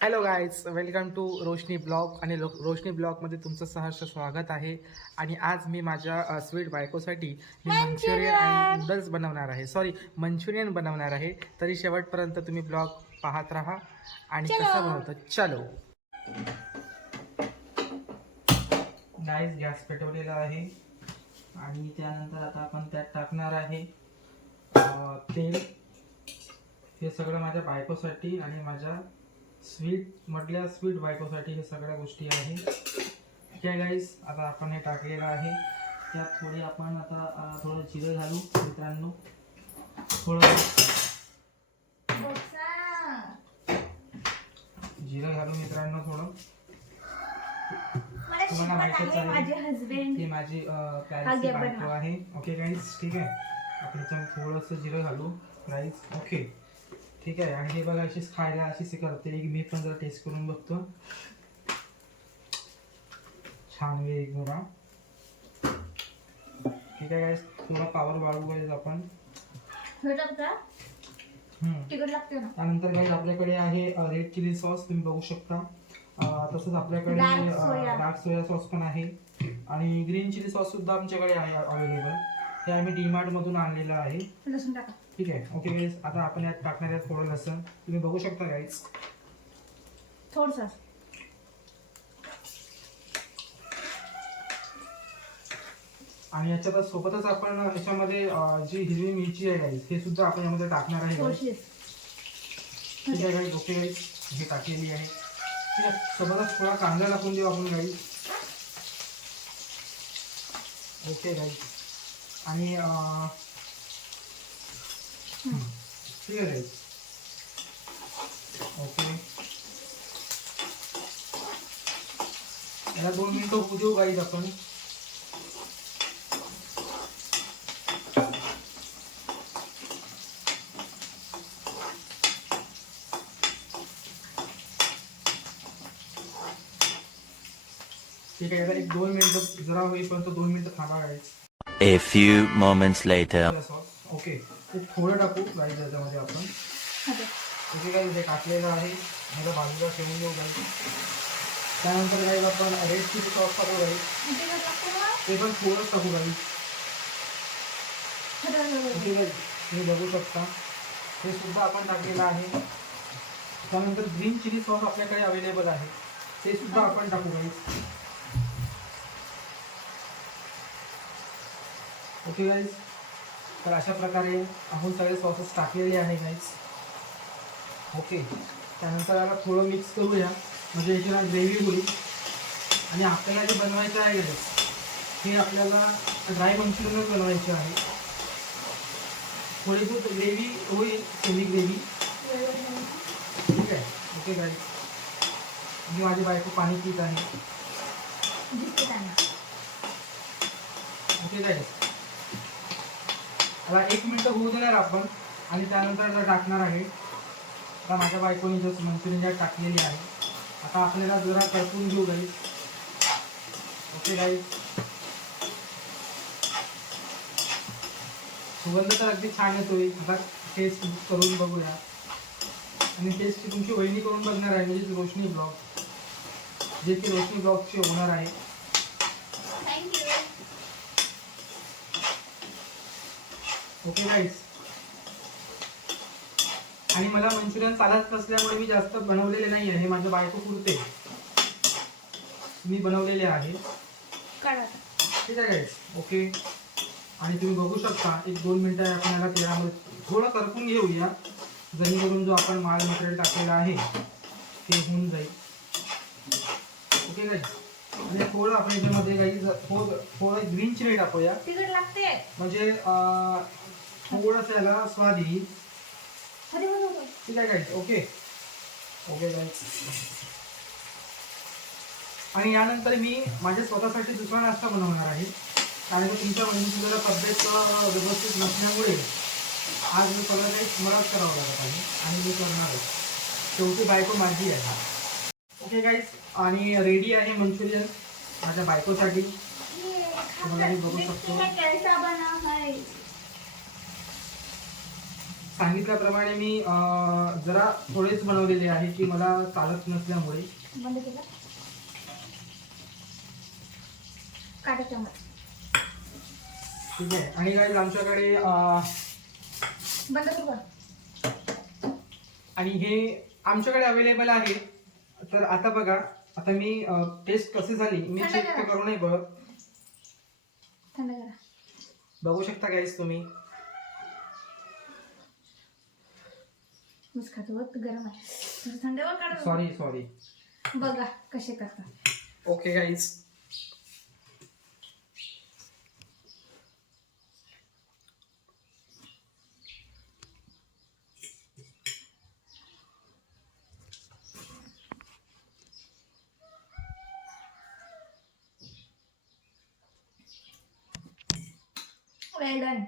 Hello guys, welcome to Roshni blog. आणि रोशनी ब्लॉगमध्ये तुमचं सहर्ष स्वागत आहे. आणि आज मी माझ्या स्वीट बायकोसाठी मी मंचुरियन आणि नूडल्स बनवणार आहे. मंचुरियन बनवणार आहे. तरी शेवटपर्यंत तुम्ही ब्लॉग पाहत राहा. आणि कसं बनवतं चलो. गाईज, गॅस पेटवलेला आहे आणि त्यानंतर आता आपण त्यात टाकणार आहे तेल. हे सगळं माझ्या बायकोसाठी आणि माझ्या स्वीट बायकोसाठी हे सगळ्या गोष्टी आहे. ठीक आहे गाईज, आता आपण हे टाकलेलं आहे. त्यात थोडे आपण आता थोडं जिरं घालू मित्रांनो. थोडं जिरं घालू मित्रांनो. थोडं तुम्हाला माहितीच आहे की माझी प्यारीची बायको आहे. ओके गाईज, ठीक आहे. आपण याच्यात थोडंसं जिरं घालू गाईज. ओके, ठीक आहे. आणि हे बघा, अशीच खायला अशीच करते. मी पण जरा टेस्ट करून बघतो. छान वे एक मोरा. ठीक आहे गाईस, थोडा पावर वाढवू गाईस आपण. त्यानंतर गाईस आपल्याकडे आहे रेड चिली सॉस, तुम्ही बघू शकता. तसंच आपल्याकडे डार्क सोया सॉस पण आहे आणि ग्रीन चिली सॉस सुद्धा आमच्याकडे आहे अवेलेबल. हे आम्ही डीमार्ट मधून आणलेलं आहे. ठीक आहे. ओके गाईस, आता आपण यात टाकणार आहे थोडं लसूण. तुम्ही बघू शकता गाईस. थोडंसं आणि याच्या सोबतच आपण याच्यामध्ये जी हिरवी मिरची आहे गाईस, हे सुद्धा आपण यामध्ये टाकणार आहे. ठीक आहे गाईस. ओके गाईस, हे टाकलेली आहे. ठीक आहे. सोबतच थोडा कांदा टाकून देऊ आपण गाईस. ओके गाईस. आणि ठीक आहे गाईस. ओके, याला 2 मिनिटं होऊ देऊ गाईस आपण. ठीक आहे, याला 1-2 मिनिटं जरा होईपर्यंत 2 मिनिटं थांबा गाईस. A few moments later. Okay, थोडं टाकू गाईस याच्यामध्ये आपण. ओके गाईस, हे टाकलेलं आहे. मला बाजूला ठेवून देऊ गाईस. त्यानंतर गाईस आपण रेड चिली सॉस टाकू गाईस. ते पण थोडंच टाकू गाईस. ओके गाईस, तुम्ही बघू शकता हे सुद्धा आपण टाकलेलं आहे. त्यानंतर ग्रीन चिली सॉस आपल्याकडे अवेलेबल आहे, ते सुद्धा आपण टाकू गाईस. ओके गाईस, तर अशा प्रकारे आपण सगळे सॉसेस टाकलेले आहे गाईस. ओके, त्यानंतर याला थोडं मिक्स करूया, म्हणजे याच्याला ग्रेव्ही होईल. आणि आपल्याला जे बनवायचं आहे गाईस, हे आपल्याला ड्राय मंचुरियनच बनवायचे आहे. थोडी खूप ग्रेव्ही होईल, सेमी ग्रेव्ही. ठीक आहे. ओके गाईस, मी माझी बायको पाणी पित आहे. ओके गाईस, आता 1 मिनिटं होऊ देणार आपण आणि त्यानंतर टाकणार आहे. आता माझ्या बायकोने जस्ट मंचुरियन टाकलेली आहे. आता आपल्याला जरा करपून घेऊ गाईस. ओके गाईस, सुगंध तर अगदी छान येतोय. आता टेस्ट करून बघूया. आणि टेस्ट तुमची वहिनी करून बघणार आहे, म्हणजे रोशनी ब्लॉग, जे की रोशनी ब्लॉगचे ओनर आहे. ओके गाईस, आणि मला मंचुरियन चालत नसल्यामुळे मी जास्त बनवलेले नाही आहे. माझ्या बायको पुरते मी बनवलेले आहे. ठीक आहे गाईस. ओके, आणि तुम्ही बघू शकता 1-2 मिनिटं आपण याला तेलामध्ये थोडं करपून घेऊया, जेणेकरून जो आपण माल मटेरियल टाकलेला आहे ते होऊन जाईल. ओके गाईस, आणि थोडं आपण याच्यामध्ये गाईस थोडं ग्रीन चिली टाकूया, म्हणजे थोडंसं याला स्वाद येईल. ठीक आहे गाईस. ओके ओके गाईस, आणि यानंतर मी माझ्या स्वतःसाठी दुसरा नाश्ता बनवणार आहे. कारण की तुमच्या बहिणीची जरा तब्येत व्यवस्थित नसल्यामुळे आज मी पहिला काही मलाच करावं लागत आहे आणि मी करणार आहे. शेवटी बायको माझी आहे. ओके गाईस, आणि रेडी आहे मंचुरियन माझ्या बायकोसाठी. तुम्हाला मी बघू शकतो. सांगितल्याप्रमाणे मी जरा थोडेच बनवलेले आहे की मला चालत नसल्यामुळे. बंद केलं काटा चमच. ठीक आहे. आणि गाईज आमच्याकडे बंद करू. आणि हे आमच्याकडे अवेलेबल आहे. तर आता बघा, आता मी टेस्ट कशी झाली मी थंड चेक करा. करू नाही बघ. थंड करा. बघू शकता गाईज तुम्ही. मुस्कात होत गरम आहे. थंडवर काढा. सॉरी. बघा कसे करतात. Okay guys. Well done.